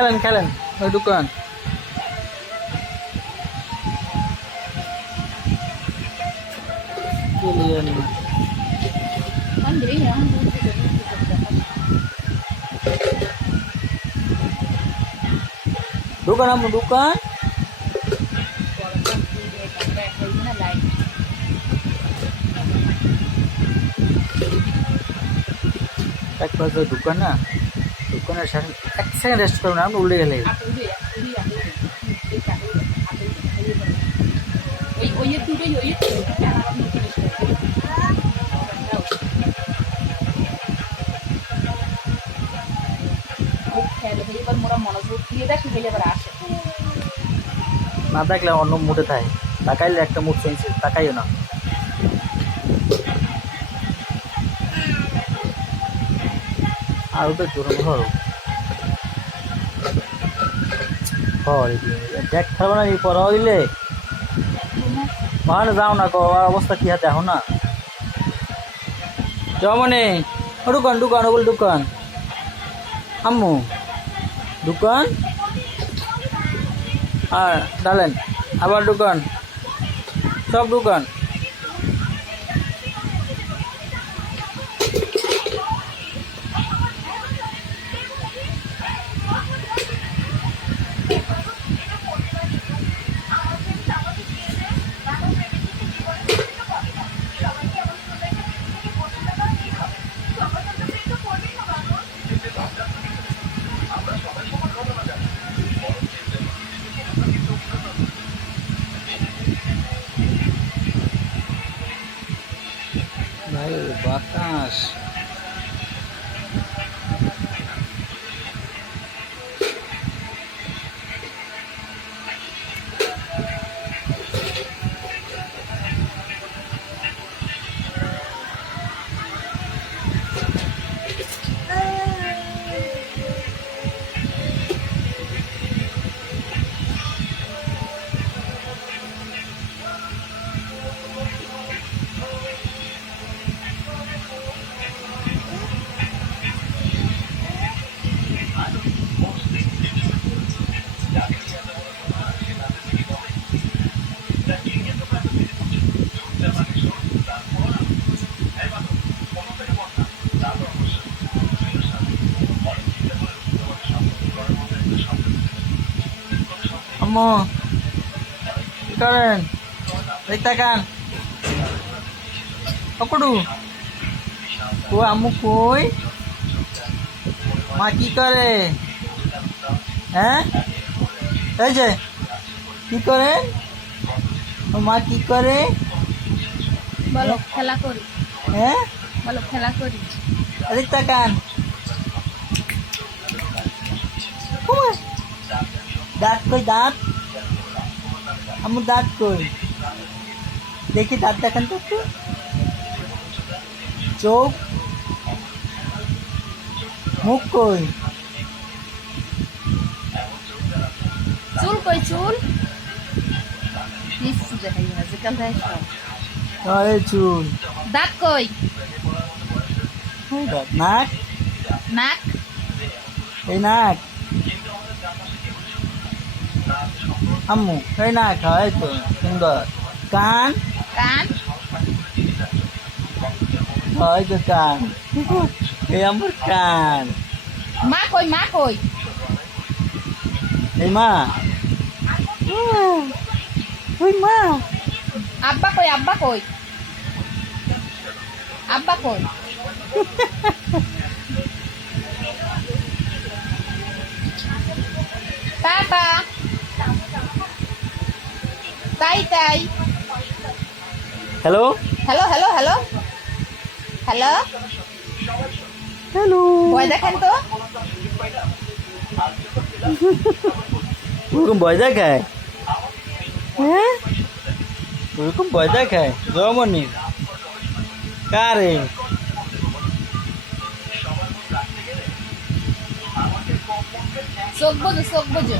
খেলেন খেলেন ওই দোকান দোকান আমার দোকান এক পাশে দোকান না দোকানের সামনে এক সেকেন্ড রেস্ট করবো না আমি উল্টে গেলে না দেখলে অন্য মুডে থাকে তাকাইলে একটা মুড চেঞ্জ তাকাইও না আর ওদের জোরে ধরো দেখ খাবো না পড়াও দিলে মানে যাও না আমার অবস্থা কি হাতে দেখো না জমনে দোকান দোকান ওগুলো দোকান আম্মু দোকান আর ডালেন আবার দোকান সব দোকান ভাই বাতাস আম্মু কি করেন দেখতে কান পকড়ু ও আম্মু কই মা কি করে হ্যাঁ এই যে কি করে ও মা কি করে বলো খেলা করি হ্যাঁ বলো খেলা করি দেখতে কান দাঁত কই দাঁত আমার দাঁত কই দেখি দাঁত দেখান তো একটু চোখ মুখ কই চুল কই চুল কিছু দেখাই না যেখান থেকে সব আরে চুল দাঁত কই নাক নাক এই নাক আম্মু এই নাক হয় তো সুন্দর কান কান হয় তো কান এই আমার কান মা কই মা কই এই মা ওই মা আব্বা কই আব্বা কই আব্বা কই টাটা তাই তাই hello hello hello hello hello hello ভয় দেখেন তো ওরকম ভয় দেখায় হ্যাঁ ওরকম ভয় দেখায় জমনি কারে চোখ বোঝো